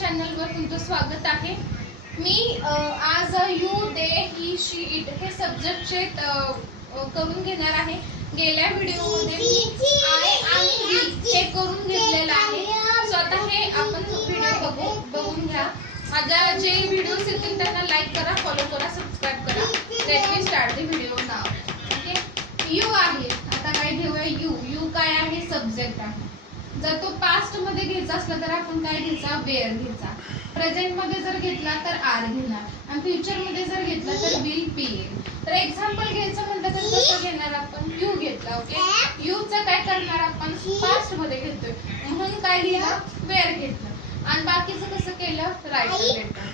चॅनलवर तुमचं स्वागत आहे। मी आज you they he she it हे सब्जेक्टचे करून घेणार आहे। गेल्या व्हिडिओमध्ये मी आय आणि वी हे करून घेतलेलं आहे। स्वतः हे आपण व्हिडिओ बघून घ्या। माझ्या जे व्हिडिओज येतील त्यांना लाईक करा, फॉलो करा, सबस्क्राइब करा। Let me start the video now. Okay, you आहे, आता काय घेऊया? यू काय आहे? सब्जेक्ट आहे। जर तो पास्ट मध्ये घ्यायचा असला तर आपण काय घ्यायचा? वेअर घ्यायचा। प्रेझेंट मध्ये जर घेतला तर आर घेणार आणि फ्युचर मध्ये जर घेतला तर विल बी येईल। तर एक्झाम्पल घ्यायचं म्हटलं तर कसं घेणार आपण? यू घेतला। ओके, यू चं काय करणार आपण? पास्ट मध्ये घेतोय म्हणून काय लिहिलं? वेअर घेतलं। आणि बाकीचं कसं केलं? Write letter.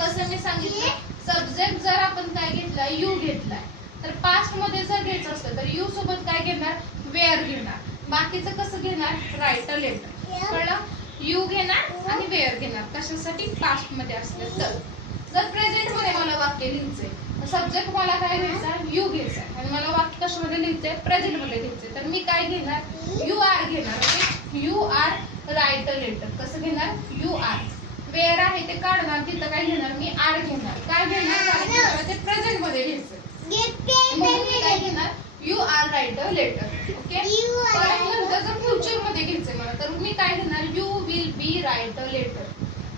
कसं मी सांगितलं? सब्जेक्ट जर आपण काय घेतला? यू घेतलाय, तर पास्ट मध्ये जर घ्यायचं असलं तर यू सोबत काय घेणार? वेअर घेणार। बाकीचं कसं घेणार? Write a letter. कळलं? यू घेणार आणि वेअर घेणार कशासाठी? पास्ट मध्ये असलं तर। जर प्रेझेंट मध्ये मला वाक्य लिहायचंय, सब्जेक्ट मला काय घ्यायचा? यू घ्यायचा आणि मला वाक्य कशामध्ये लिहायचंय? प्रेझेंट मध्ये लिहायचंय, तर मी काय घेणार? यू आर घेणार। Okay, you are write a letter. कसं घेणार? You R. वेअर आहे ते काढणार, तिथं काय घेणार? मी आर घेणार। काय घेणार? ते प्रेझेंट मध्ये घ्यायचं म्हणून मी काय घेणार? You are write a letter. Okay, नंतर जर फ्युचर मध्ये घ्यायचंय मला, तर मी काय घेणार? You will be write a letter.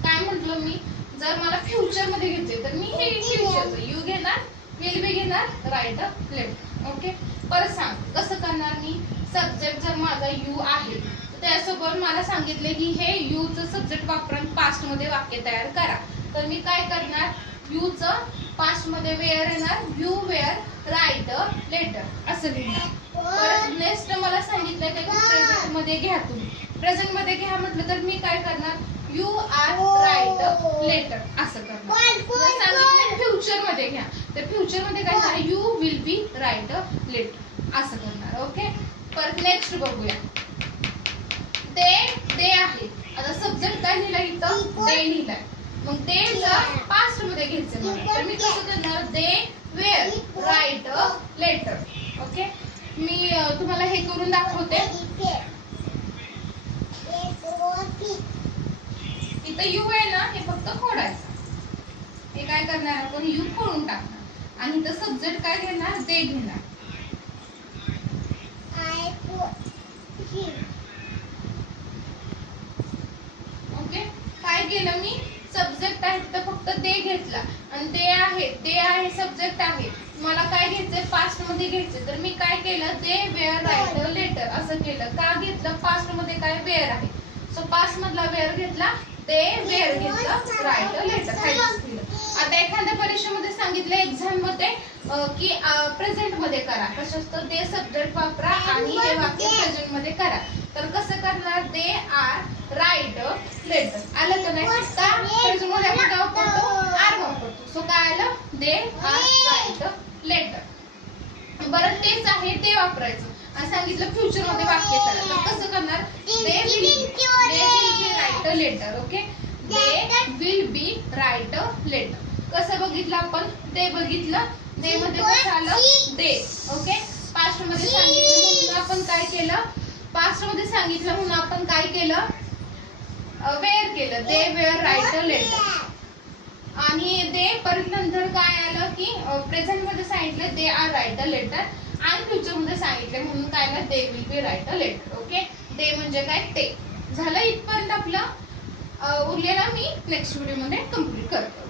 काय म्हटलं मी? जर मला फ्युचर मध्ये घ्यायचंय तर मी हे फ्युचरचं यू घेणार, विल बी घेणार, राईट अ लेटर। ओके, परत सांग कसं करणार मी? सब्जेक्ट जर माझा यू आहे, त्यासोबत मला सांगितले की हे यू चं सब्जेक्ट वापरून पास्ट मध्ये वाक्य तयार करा, तर मी काय करणार? यू चं पास्ट मध्ये वेअर येणार, you were write a letter असं लिहिणार। परत नेक्स्ट मला सांगितलं की प्रेझेंट मध्ये घ्या तुम्ही। प्रेझेंट मध्ये घ्या म्हटलं तर मी काय करणार? You are write a letter असं करणार। जर सांगितलं फ्युचर मध्ये घ्या, तर फ्युचर मध्ये काय करणार? You will be write a letter असं करणार। ओके, परत नेक्स्ट बघूया। दे आहे, आता सब्जेक्ट काय लिहिला इथं? दे लिहिलाय। मग दे जर पास्ट मध्ये घ्यायचं मला, तर मी कसं करणार? They were write a letter. Okay, मी तुम्हाला हे करून दाखवते। इथं यू आहे ना, हे फक्त खोडायचं। हे काय करणार आपण? यू खोडून टाकणार आणि इथं सब्जेक्ट काय घेणार? दे घेणार। ओके, काय केलं मी? सब्जेक्ट आहे तर फक्त दे घेतला आणि दे आहे सब्जेक्ट आहे। मला काय घ्यायचंय? पास्ट मध्ये घ्यायचंय, तर मी काय केलं? They were write a letter असं केलं। का घेतलं? पास्ट मध्ये काय? वेअर आहे, सो पास्ट मधला वेअर घेतला, दे वेअर घेतलं, राईट अ लेटर। आता एखाद्या परीक्षेमध्ये सांगितलं एक्झाम मध्ये की प्रेझेंट मध्ये करा, कसं असतं? दे सब्जेक्ट वापरा आणि हे वाक्य प्रेझेंट मध्ये करा, तर कसं करणार? They are write a letter. आलं का नाही? का प्रेझेंट मध्ये आपण काय वापरतो? आर वापरतो, सो काय आलं? They are write a letter. बरं, तेच आहे ते वापरायचं आणि सांगितलं फ्युचर मध्ये वाक्य करा, तर कसं करणार? They will be write a letter. Okay, they will be write a letter. कसं बघितलं आपण? दे बघितलं, दे मध्ये कसं आलं? दे। ओके, पास्ट मध्ये सांगितलं म्हणून आपण काय केलं? पास्ट मध्ये सांगितलं म्हणून आपण काय केलं? वेअर केलं, they were write a letter. आणि दे परत नंतर काय आलं की प्रेझेंट मध्ये सांगितलं they are write a letter आणि फ्युचर मध्ये सांगितलं म्हणून काय आलं? They will be write a letter. Okay, they म्हणजे काय? ते झालं। इथपर्यंत आपलं उरलेला मी नेक्स्ट व्हिडिओ मध्ये कंप्लीट करतो।